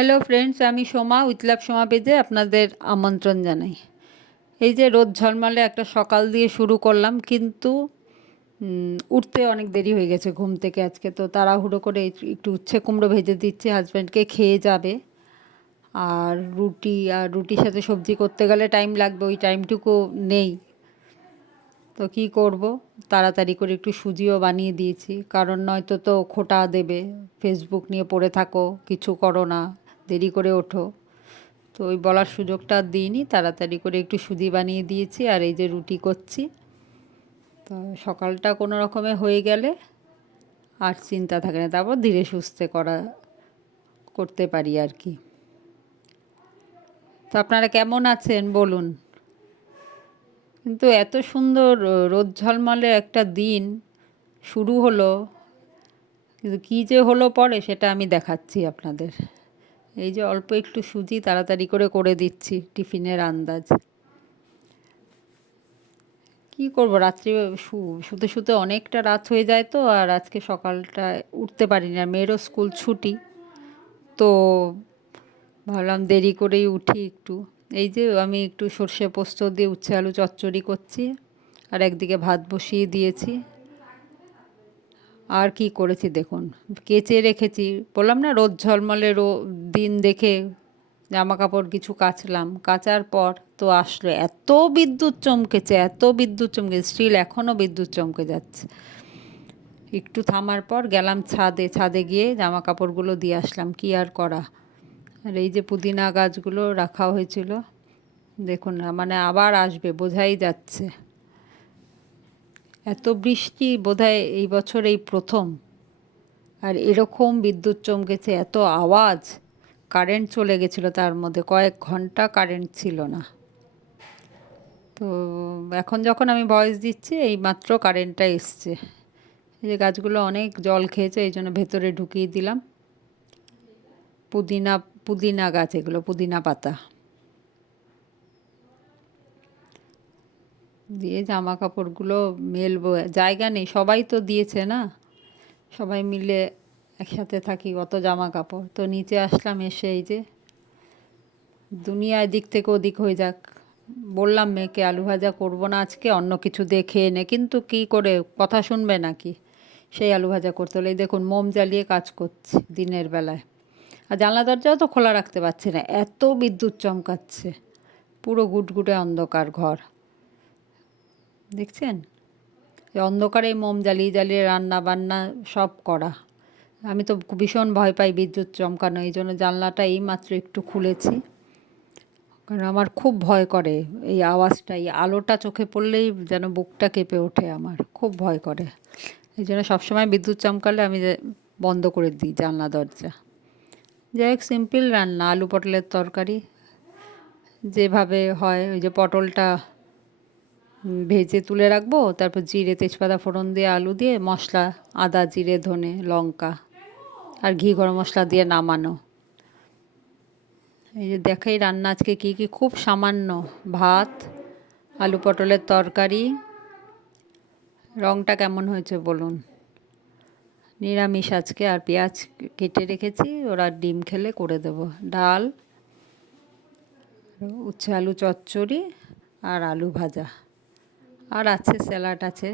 Hello friends আমি সোমা উইথলাভ সোমা পেজে আপনাদের আমন্ত্রণ জানাই। এই যে রোদ ঝলমলে একটা সকাল দিয়ে শুরু করলাম, কিন্তু উঠতে অনেক দেরি হয়ে গেছে ঘুম থেকে আজকে। তো তাড়াহুড়ো করে একটু উচ্ছে কুমড়ো ভেজে দিচ্ছি, হাজব্যান্ডকে খেয়ে যাবে। আর রুটি, আর রুটির সাথে সবজি করতে গেলে টাইম লাগবে, ওই টাইমটুকু নেই। তো কি করব? তাড়াতাড়ি করে একটু সুজিও বানিয়ে দিয়েছি, কারণ নয়তো তো খোটা দেবে। ফেসবুক নিয়ে পড়ে থাকো, কিছু করো না। দেরি করে ওঠো। তো ওই বলার সুযোগটা আর দিইনি, তাড়াতাড়ি করে একটু সুজি বানিয়ে দিয়েছি আর এই যে রুটি করছি। তো সকালটা কোনো রকমে হয়ে গেলে আর চিন্তা থাকে না, তারপর ধীরে সুস্থে করা, করতে পারি আর কি। তো আপনারা কেমন আছেন বলুন? কিন্তু এত সুন্দর রোদ ঝলমলে একটা দিন শুরু হলো, কিন্তু কী যে হলো পরে সেটা আমি দেখাচ্ছি আপনাদের। এই যে অল্প একটু সুজি তাড়াতাড়ি করে করে দিচ্ছি টিফিনের আন্দাজ। কি করব? রাত্রি শুতে শুতে অনেকটা রাত হয়ে যায় তো, আর আজকে সকালটা উঠতে পারিনি। আর মেয়েরও স্কুল ছুটি, তো ভাবলাম দেরি করেই উঠি একটু। এই যে আমি একটু সর্ষে পোস্ত দিয়ে উচ্ছে আলু চচ্চড়ি করছি, আর একদিকে ভাত বসিয়ে দিয়েছি। আর কি করেছি দেখুন, কেচে রেখেছি। বললাম না, রোদ ঝলমলে রো দিন দেখে জামা কাপড় কিছু কাচলাম। কাচার পর তো আসলো, এত বিদ্যুৎ চমকেছে, এত বিদ্যুৎ চমকেছে স্টিল এখনও বিদ্যুৎ চমকে যাচ্ছে। একটু থামার পর গেলাম ছাদে ছাদে গিয়ে জামা কাপড়গুলো দিয়ে আসলাম, কি আর করা? আর এই যে পুদিনা গাছগুলো রাখা হয়েছিল, দেখুন মানে আবার আসবে, বোঝাই যাচ্ছে। এত বৃষ্টি বোধহয় এই বছর এই প্রথম। আর এরকম বিদ্যুৎ চমকেছে, এত আওয়াজ। কারেন্ট চলে গেছিল তার মধ্যে, কয়েক ঘণ্টা কারেন্ট ছিল না। তো এখন যখন আমি ভয়েস দিচ্ছি এই মাত্র কারেন্টটা এসছে। এই যে গাছগুলো অনেক জল খেয়েছে, এই জন্য ভেতরে ঢুকিয়ে দিলাম। পুদিনা পুদিনা গাছ, এগুলো পুদিনা পাতা। দিয়ে জামা কাপড়গুলো মেলবো। জায়গা নেই, সবাই তো দিয়েছে না? সবাই মিলে একসাথে থাকি কত জামা কাপড় তো নিচে আসলাম এসে এই যে দুনিয়া এদিক থেকে ওদিক হয়ে যাক। বললাম মেয়েকে, আলু ভাজা করব না আজকে, অন্য কিছু দেখে এনে কিন্তু কি করে, কথা শুনবে নাকি? সেই আলু ভাজা করতে হলে। দেখুন, মোম জ্বালিয়ে কাজ করছি দিনের বেলায়। আর জানলা দরজাও তো খোলা রাখতে পারছি না, এত বিদ্যুৎ চমকাচ্ছে। পুরো গুটগুটে অন্ধকার ঘর। দেখছেন? অন্ধকারে মোম জ্বালিয়ে জ্বালিয়ে রান্না বান্না সব করা। আমি তো ভীষণ ভয় পাই বিদ্যুৎ চমকানো, এই জন্য জানলাটা এই মাত্র একটু খুলেছি। কারণ আমার খুব ভয় করে এই আওয়াজটা, এই আলোটা চোখে পড়লেই যেন বুকটা কেঁপে ওঠে আমার, খুব ভয় করে। এই জন্য সবসময় বিদ্যুৎ চমকালে আমি বন্ধ করে দিই জানলা, দরজা। যাই হোক, সিম্পল রান্না, আলু পটলের তরকারি। যেভাবে হয়, ওই যে পটলটা ভেজে তুলে রাখব, তারপর জিরে তেজপাতা, ফোড়ন দিয়ে আলু দিয়ে মশলা, আদা, জিরে, ধনে, লঙ্কা আর ঘি গরম মশলা দিয়ে নামানো। এই যে দেখাই রান্না আজকে কী কী, খুব সামান্য ভাত, আলু পটলের তরকারি। রঙটা কেমন হয়েছে বলুন? নিরামিষ আজকে, আর পেঁয়াজ কেটে রেখেছি, ওরা ডিম খেলে করে দেব। ডাল, উচ্ছে আলু চচ্চড়ি আর আলু ভাজা। আর আছে স্যালাড আছে।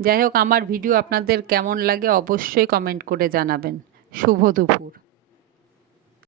যাই হোক, আমার ভিডিও আপনাদের কেমন লাগে অবশ্যই কমেন্ট করে জানাবেন। শুভ দুপুর।